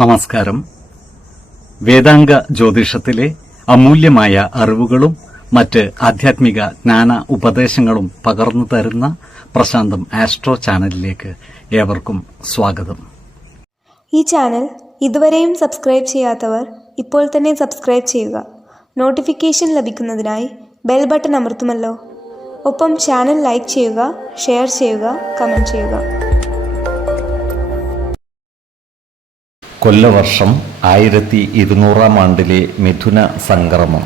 നമസ്കാരം. വേദാംഗ ജ്യോതിഷത്തിലെ അമൂല്യമായ അറിവുകളും മറ്റ് ആധ്യാത്മിക ജ്ഞാന ഉപദേശങ്ങളും പകർന്നു തരുന്ന പ്രശാന്തം ആസ്ട്രോ ചാനലിലേക്ക് ഏവർക്കും സ്വാഗതം. ഈ ചാനൽ ഇതുവരെയും സബ്സ്ക്രൈബ് ചെയ്യാത്തവർ ഇപ്പോൾ തന്നെ സബ്സ്ക്രൈബ് ചെയ്യുക. നോട്ടിഫിക്കേഷൻ ലഭിക്കുന്നതിനായി ബെൽ ബട്ടൺ അമർത്തുമല്ലോ. ഒപ്പം ചാനൽ ലൈക്ക് ചെയ്യുക, ഷെയർ ചെയ്യുക, കമൻറ്റ് ചെയ്യുക. കൊല്ലവർഷം 1200 ആണ്ടിലെ മിഥുന സംക്രമം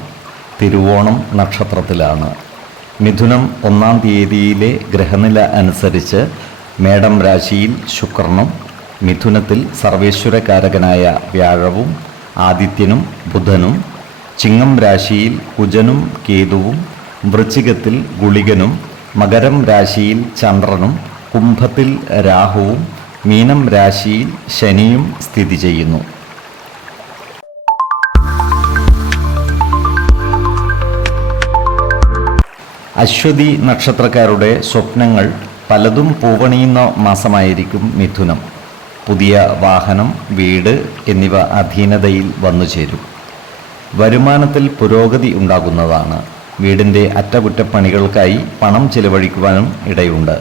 തിരുവോണം നക്ഷത്രത്തിലാണ്. മിഥുനം 1-ാം തീയതിയിലെ ഗ്രഹനില അനുസരിച്ച് മേടം രാശിയിൽ ശുക്രനും, മിഥുനത്തിൽ സർവേശ്വരകാരകനായ വ്യാഴവും ആദിത്യനും ബുധനും, ചിങ്ങം രാശിയിൽ കുജനും കേതുവും, വൃശ്ചികത്തിൽ ഗുളികനും, മകരം രാശിയിൽ ചന്ദ്രനും, കുംഭത്തിൽ രാഹുവും, മീനം രാശിയിൽ ശനിയും സ്ഥിതി ചെയ്യുന്നു. അശ്വതി നക്ഷത്രക്കാരുടെ സ്വപ്നങ്ങൾ പലതും പൂവണിയുന്ന മാസമായിരിക്കും മിഥുനം. പുതിയ വാഹനം, വീട് എന്നിവ അധീനതയിൽ വന്നുചേരും. വരുമാനത്തിൽ പുരോഗതി ഉണ്ടാകുന്നതാണ്. വീടിൻ്റെ അറ്റകുറ്റപ്പണികൾക്കായി പണം ചിലവഴിക്കുവാനും ഇടയുണ്ട്.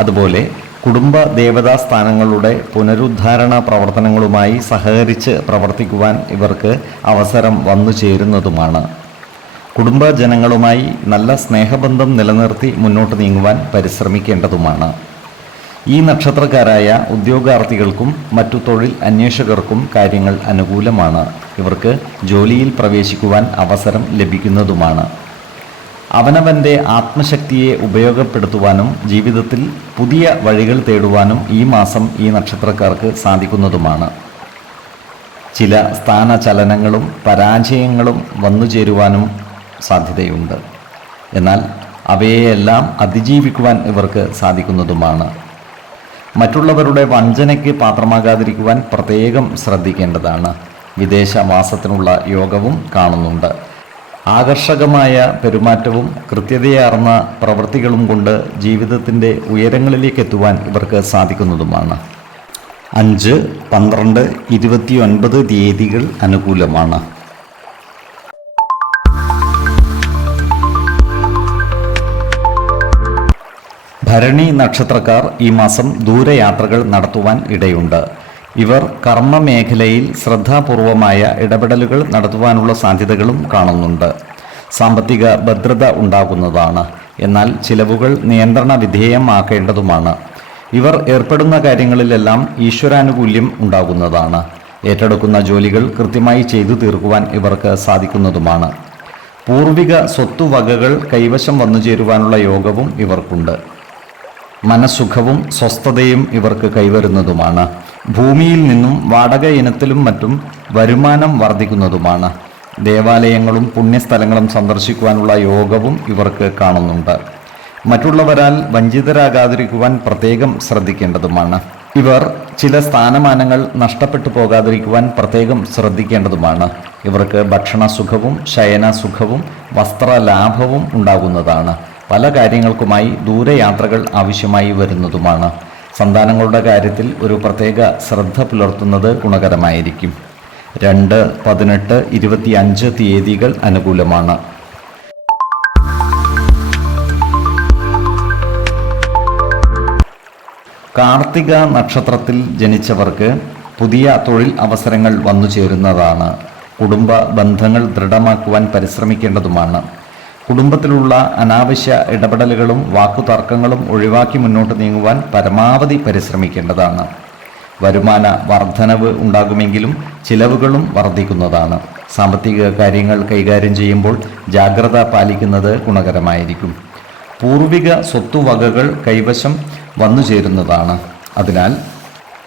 അതുപോലെ കുടുംബ ദേവതാ സ്ഥാനങ്ങളുടെ പുനരുദ്ധാരണ പ്രവർത്തനങ്ങളുമായി സഹകരിച്ച് പ്രവർത്തിക്കുവാൻ ഇവർക്ക് അവസരം വന്നു ചേരുന്നതുമാണ്. കുടുംബജനങ്ങളുമായി നല്ല സ്നേഹബന്ധം നിലനിർത്തി മുന്നോട്ട് നീങ്ങുവാൻ പരിശ്രമിക്കേണ്ടതുമാണ്. ഈ നക്ഷത്രക്കാരായ ഉദ്യോഗാർത്ഥികൾക്കും മറ്റു തൊഴിൽ അന്വേഷകർക്കും കാര്യങ്ങൾ അനുകൂലമാണ്. ഇവർക്ക് ജോലിയിൽ പ്രവേശിക്കുവാൻ അവസരം ലഭിക്കുന്നതുമാണ്. അവനവൻ്റെ ആത്മശക്തിയെ ഉപയോഗപ്പെടുത്തുവാനും ജീവിതത്തിൽ പുതിയ വഴികൾ തേടുവാനും ഈ മാസം ഈ നക്ഷത്രക്കാർക്ക് സാധിക്കുന്നതുമാണ്. ചില സ്ഥാനചലനങ്ങളും പരാജയങ്ങളും വന്നുചേരുവാനും സാധ്യതയുണ്ട്. എന്നാൽ അവയെല്ലാം അതിജീവിക്കുവാൻ ഇവർക്ക് സാധിക്കുന്നതുമാണ്. മറ്റുള്ളവരുടെ വഞ്ചനയ്ക്ക് പാത്രമാകാതിരിക്കുവാൻ പ്രത്യേകം ശ്രദ്ധിക്കേണ്ടതാണ്. വിദേശവാസത്തിനുള്ള യോഗവും കാണുന്നുണ്ട്. ആകർഷകമായ പെരുമാറ്റവും കൃത്യതയാർന്ന പ്രവൃത്തികളും കൊണ്ട് ജീവിതത്തിൻ്റെ ഉയരങ്ങളിലേക്ക് എത്തുവാൻ ഇവർക്ക് സാധിക്കുന്നതുമാണ്. 5, 12, 29 തീയതികൾ അനുകൂലമാണ്. ഭരണി നക്ഷത്രക്കാർ ഈ മാസം ദൂരയാത്രകൾ നടത്തുവാൻ ഇടയുണ്ട്. ഇവർ കർമ്മമേഖലയിൽ ശ്രദ്ധാപൂർവമായ ഇടപെടലുകൾ നടത്തുവാനുള്ള സാധ്യതകളും കാണുന്നുണ്ട്. സാമ്പത്തിക ഭദ്രത ഉണ്ടാകുന്നതാണ്. എന്നാൽ ചിലവുകൾ നിയന്ത്രണ വിധേയമാക്കേണ്ടതുമാണ്. ഇവർ ഏർപ്പെടുന്ന കാര്യങ്ങളിലെല്ലാം ഈശ്വരാനുകൂല്യം ഉണ്ടാകുന്നതാണ്. ഏറ്റെടുക്കുന്ന ജോലികൾ കൃത്യമായി ചെയ്തു തീർക്കുവാൻ ഇവർക്ക് സാധിക്കുന്നതുമാണ്. പൂർവിക സ്വത്തുവകകൾ കൈവശം വന്നുചേരുവാനുള്ള യോഗവും ഇവർക്കുണ്ട്. മനസ്സുഖവും സ്വസ്ഥതയും ഇവർക്ക് കൈവരുന്നതുമാണ്. ഭൂമിയിൽ നിന്നും വാടക ഇനത്തിലും മറ്റും വരുമാനം വർദ്ധിക്കുന്നതുമാണ്. ദേവാലയങ്ങളും പുണ്യസ്ഥലങ്ങളും സന്ദർശിക്കുവാനുള്ള യോഗവും ഇവർക്ക് കാണുന്നുണ്ട്. മറ്റുള്ളവരാൽ വഞ്ചിതരാകാതിരിക്കുവാൻ പ്രത്യേകം ശ്രദ്ധിക്കേണ്ടതുമാണ്. ഇവർ ചില സ്ഥാനമാനങ്ങൾ നഷ്ടപ്പെട്ടു പോകാതിരിക്കുവാൻ പ്രത്യേകം ശ്രദ്ധിക്കേണ്ടതുമാണ്. ഇവർക്ക് ഭക്ഷണസുഖവും ശയനസുഖവും വസ്ത്രലാഭവും ഉണ്ടാകുന്നതാണ്. പല കാര്യങ്ങൾക്കുമായി ദൂരയാത്രകൾ ആവശ്യമായി വരുന്നതുമാണ്. സന്താനങ്ങളുടെ കാര്യത്തിൽ ഒരു പ്രത്യേക ശ്രദ്ധ പുലർത്തുന്നത് ഗുണകരമായിരിക്കും. 2, 18, 25 തീയതികൾ അനുകൂലമാണ്. കാർത്തിക നക്ഷത്രത്തിൽ ജനിച്ചവർക്ക് പുതിയ തൊഴിൽ അവസരങ്ങൾ വന്നു ചേരുന്നതാണ്. കുടുംബ ബന്ധങ്ങൾ ദൃഢമാക്കുവാൻ പരിശ്രമിക്കേണ്ടതുമാണ്. കുടുംബത്തിലുള്ള അനാവശ്യ ഇടപെടലുകളും വാക്കുതർക്കങ്ങളും ഒഴിവാക്കി മുന്നോട്ട് നീങ്ങുവാൻ പരമാവധി പരിശ്രമിക്കേണ്ടതാണ്. വരുമാന വർധനവ് ഉണ്ടാകുമെങ്കിലും ചിലവുകളും വർദ്ധിക്കുന്നതാണ്. സാമ്പത്തിക കാര്യങ്ങൾ കൈകാര്യം ചെയ്യുമ്പോൾ ജാഗ്രത പാലിക്കുന്നത് ഗുണകരമായിരിക്കും. പൂർവിക സ്വത്തുവകകൾ കൈവശം വന്നു ചേരുന്നതാണ്. അതിനാൽ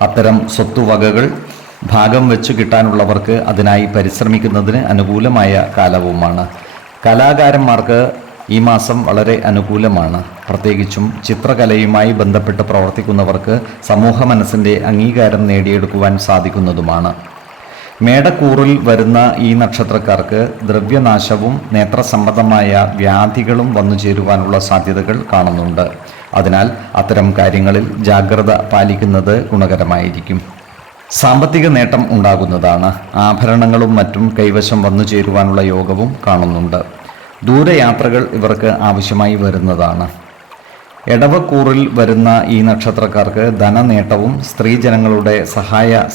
അത്തരം സ്വത്തുവകകൾ ഭാഗം വെച്ചു കിട്ടാനുള്ളവർക്ക് അതിനായി പരിശ്രമിക്കുന്നതിന് അനുകൂലമായ കാലവുമാണ്. കലാകാരന്മാർക്ക് ഈ മാസം വളരെ അനുകൂലമാണ്. പ്രത്യേകിച്ചും ചിത്രകലയുമായി ബന്ധപ്പെട്ട് പ്രവർത്തിക്കുന്നവർക്ക് സമൂഹ മനസ്സിൻ്റെ അംഗീകാരം നേടിയെടുക്കുവാൻ സാധിക്കുന്നതുമാണ്. മേടക്കൂറിൽ വരുന്ന ഈ നക്ഷത്രക്കാർക്ക് ദ്രവ്യനാശവും നേത്രസംബന്ധമായ വ്യാധികളും വന്നു ചേരുവാനുള്ള സാധ്യതകൾ കാണുന്നുണ്ട്. അതിനാൽ അത്തരം കാര്യങ്ങളിൽ ജാഗ്രത പാലിക്കുന്നത് ഗുണകരമായിരിക്കും. സാമ്പത്തിക നേട്ടം ഉണ്ടാകുന്നതാണ്. ആഭരണങ്ങളും മറ്റും കൈവശം വന്നു ചേരുവാനുള്ള യോഗവും കാണുന്നുണ്ട്. ദൂരയാത്രകൾ ഇവർക്ക് ആവശ്യമായി വരുന്നതാണ്. എടവക്കൂറിൽ വരുന്ന ഈ നക്ഷത്രക്കാർക്ക് ധനനേട്ടവും സ്ത്രീജനങ്ങളുടെ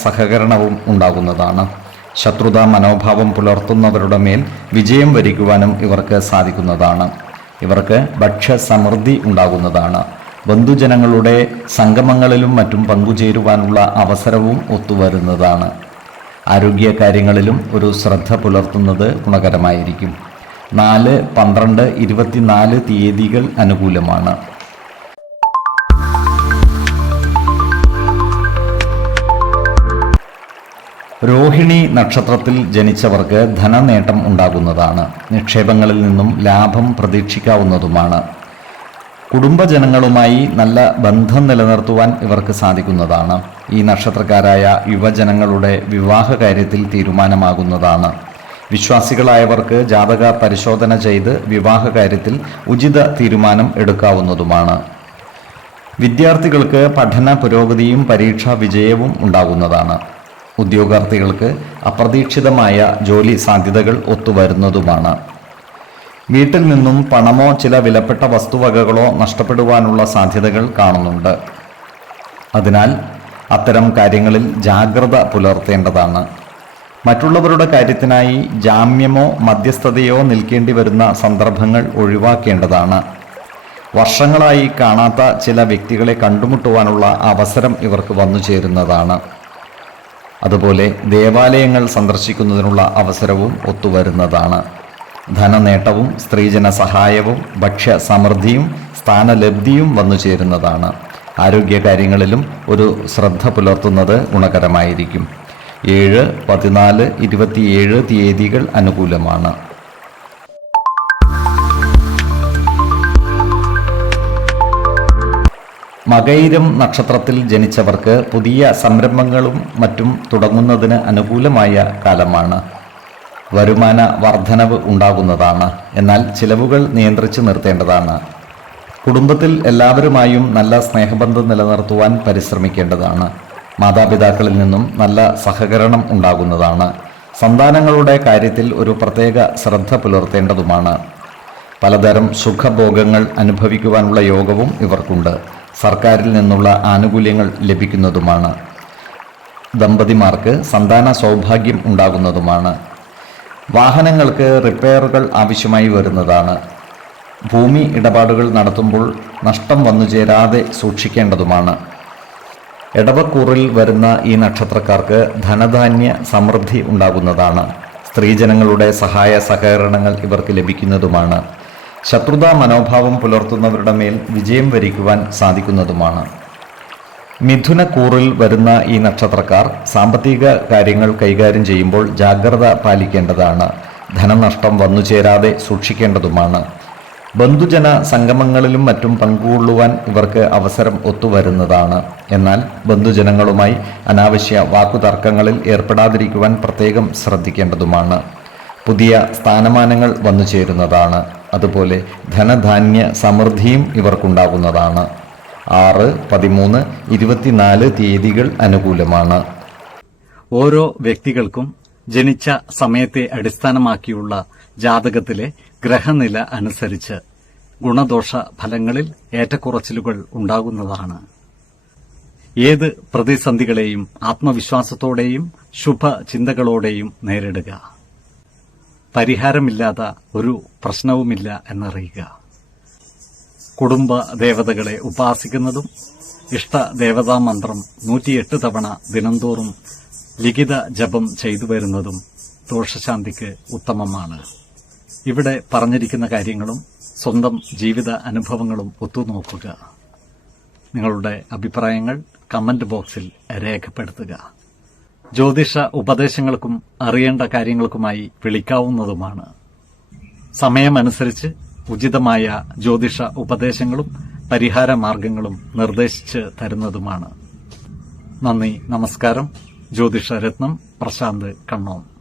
സഹകരണവും ഉണ്ടാകുന്നതാണ്. ശത്രുതാ മനോഭാവം പുലർത്തുന്നവരുടെ മേൽ വിജയം വരിക്കുവാനും ഇവർക്ക് സാധിക്കുന്നതാണ്. ഇവർക്ക് ഭക്ഷ്യസമൃദ്ധി ഉണ്ടാകുന്നതാണ്. ബന്ധുജനങ്ങളുടെ സംഗമങ്ങളിലും മറ്റും പങ്കുചേരുവാനുള്ള അവസരവും ഒത്തുവരുന്നതാണ്. ആരോഗ്യകാര്യങ്ങളിലും ഒരു ശ്രദ്ധ പുലർത്തുന്നത് ഗുണകരമായിരിക്കും. 4, 12, 24 തീയതികൾ അനുകൂലമാണ്. രോഹിണി നക്ഷത്രത്തിൽ ജനിച്ചവർക്ക് ധനനേട്ടം ഉണ്ടാകുന്നതാണ്. നിക്ഷേപങ്ങളിൽ നിന്നും ലാഭം പ്രതീക്ഷിക്കാവുന്നതുമാണ്. കുടുംബജനങ്ങളുമായി നല്ല ബന്ധം നിലനിർത്തുവാൻ ഇവർക്ക് സാധിക്കുന്നതാണ്. ഈ നക്ഷത്രക്കാരായ യുവജനങ്ങളുടെ വിവാഹ കാര്യത്തിൽ തീരുമാനമാകുന്നതാണ്. വിശ്വാസികളായവർക്ക് ജാതക പരിശോധന ചെയ്ത് വിവാഹ കാര്യത്തിൽ ഉചിത തീരുമാനം എടുക്കാവുന്നതുമാണ്. വിദ്യാർത്ഥികൾക്ക് പഠന പുരോഗതിയും പരീക്ഷാ വിജയവും ഉണ്ടാകുന്നതാണ്. ഉദ്യോഗാർത്ഥികൾക്ക് അപ്രതീക്ഷിതമായ ജോലി സാധ്യതകൾ ഒത്തുവരുന്നതുമാണ്. വീട്ടിൽ നിന്നും പണമോ ചില വിലപ്പെട്ട വസ്തുവകകളോ നഷ്ടപ്പെടുവാനുള്ള സാധ്യതകൾ കാണുന്നുണ്ട്. അതിനാൽ അത്തരം കാര്യങ്ങളിൽ ജാഗ്രത പുലർത്തേണ്ടതാണ്. മറ്റുള്ളവരുടെ കാര്യത്തിനായി ജാമ്യമോ മധ്യസ്ഥതയോ നിൽക്കേണ്ടി വരുന്ന സന്ദർഭങ്ങൾ ഒഴിവാക്കേണ്ടതാണ്. വർഷങ്ങളായി കാണാത്ത ചില വ്യക്തികളെ കണ്ടുമുട്ടുവാനുള്ള അവസരം ഇവർക്ക് വന്നു ചേരുന്നതാണ്. അതുപോലെ ദേവാലയങ്ങൾ സന്ദർശിക്കുന്നതിനുള്ള അവസരവും ഒത്തുവരുന്നതാണ്. ധനനേട്ടവും സ്ത്രീജന സഹായവും ഭക്ഷ്യസമൃദ്ധിയും സ്ഥാനലബ്ധിയും വന്നു ചേരുന്നതാണ്. ആരോഗ്യകാര്യങ്ങളിലും ഒരു ശ്രദ്ധ പുലർത്തുന്നത് ഗുണകരമായിരിക്കും. 7, 14, 27 തീയതികൾ അനുകൂലമാണ്. മകയിരം നക്ഷത്രത്തിൽ ജനിച്ചവർക്ക് പുതിയ സംരംഭങ്ങളും മറ്റും തുടങ്ങുന്നതിന് അനുകൂലമായ കാലമാണ്. വരുമാന വർധനവ് ഉണ്ടാകുന്നതാണ്. എന്നാൽ ചിലവുകൾ നിയന്ത്രിച്ച് നിർത്തേണ്ടതാണ്. കുടുംബത്തിൽ എല്ലാവരുമായും നല്ല സ്നേഹബന്ധം നിലനിർത്തുവാൻ പരിശ്രമിക്കേണ്ടതാണ്. മാതാപിതാക്കളിൽ നിന്നും നല്ല സഹകരണം ഉണ്ടാകുന്നതാണ്. സന്താനങ്ങളുടെ കാര്യത്തിൽ ഒരു പ്രത്യേക ശ്രദ്ധ പുലർത്തേണ്ടതുമാണ്. പലതരം സുഖഭോഗങ്ങൾ അനുഭവിക്കുവാനുള്ള യോഗവും ഇവർക്കുണ്ട്. സർക്കാരിൽ നിന്നുള്ള ആനുകൂല്യങ്ങൾ ലഭിക്കുന്നതുമാണ്. ദമ്പതിമാർക്ക് സന്താന സൗഭാഗ്യം ഉണ്ടാകുന്നതുമാണ്. വാഹനങ്ങൾക്ക് റിപ്പയറുകൾ ആവശ്യമായി വരുന്നതാണ്. ഭൂമി ഇടപാടുകൾ നടത്തുമ്പോൾ നഷ്ടം വന്നു ചേരാതെ സൂക്ഷിക്കേണ്ടതുമാണ്. എടവക്കൂറിൽ വരുന്ന ഈ നക്ഷത്രക്കാർക്ക് ധനധാന്യ സമൃദ്ധി ഉണ്ടാകുന്നതാണ്. സ്ത്രീജനങ്ങളുടെ സഹായ സഹകരണങ്ങൾ ഇവർക്ക് ലഭിക്കുന്നതുമാണ്. ശത്രുതാ മനോഭാവം പുലർത്തുന്നവരുടെ മേൽ വിജയം വരിക്കുവാൻ സാധിക്കുന്നതുമാണ്. മിഥുനക്കൂറിൽ വരുന്ന ഈ നക്ഷത്രക്കാർ സാമ്പത്തിക കാര്യങ്ങൾ കൈകാര്യം ചെയ്യുമ്പോൾ ജാഗ്രത പാലിക്കേണ്ടതാണ്. ധനനഷ്ടം വന്നു ചേരാതെ സൂക്ഷിക്കേണ്ടതുമാണ്. ബന്ധുജന സംഗമങ്ങളിലും മറ്റും പങ്കുകൊള്ളുവാൻ ഇവർക്ക് അവസരം ഒത്തുവരുന്നതാണ്. എന്നാൽ ബന്ധുജനങ്ങളുമായി അനാവശ്യ വാക്കുതർക്കങ്ങളിൽ ഏർപ്പെടാതിരിക്കുവാൻ പ്രത്യേകം ശ്രദ്ധിക്കേണ്ടതുമാണ്. പുതിയ സ്ഥാനമാനങ്ങൾ വന്നു ചേരുന്നതാണ്. അതുപോലെ ധനധാന്യ സമൃദ്ധിയും ഇവർക്കുണ്ടാകുന്നതാണ്. 6, 13, 24 തീയതികൾ അനുകൂലമാണ്. ഓരോ വ്യക്തികൾക്കും ജനിച്ച സമയത്തെ അടിസ്ഥാനമാക്കിയുള്ള ജാതകത്തിലെ ഗ്രഹനില അനുസരിച്ച് ഗുണദോഷ ഫലങ്ങളിൽ ഏറ്റക്കുറച്ചിലുകൾ ഉണ്ടാകുന്നതാണ്. ഏത് പ്രതിസന്ധികളെയും ആത്മവിശ്വാസത്തോടെയും ശുഭചിന്തകളോടെയും നേരിടുക. പരിഹാരമില്ലാത്ത ഒരു പ്രശ്നവുമില്ല എന്നറിയുക. കുടുംബ ദേവതകളെ ഉപാസിക്കുന്നതും ഇഷ്ടദേവതാ മന്ത്രം 108 തവണ ദിനംതോറും ലിഖിത ജപം ചെയ്തു വരുന്നതും ദോഷശാന്തിക്ക് ഉത്തമമാണ്. ഇവിടെ പറഞ്ഞിരിക്കുന്ന കാര്യങ്ങളും സ്വന്തം ജീവിത അനുഭവങ്ങളും ഒത്തുനോക്കുക. നിങ്ങളുടെ അഭിപ്രായങ്ങൾ കമന്റ് ബോക്സിൽ രേഖപ്പെടുത്തുക. ജ്യോതിഷ ഉപദേശങ്ങൾക്കും അറിയേണ്ട കാര്യങ്ങൾക്കുമായി വിളിക്കാവുന്നതുമാണ്. സമയമനുസരിച്ച് ഉചിതമായ ജ്യോതിഷ ഉപദേശങ്ങളും പരിഹാര മാർഗങ്ങളും നിർദ്ദേശിച്ച് തരുന്നതുമാണ്. നന്ദി, നമസ്കാരം. ജ്യോതിഷ രത്നം പ്രശാന്ത് കണ്ണോം.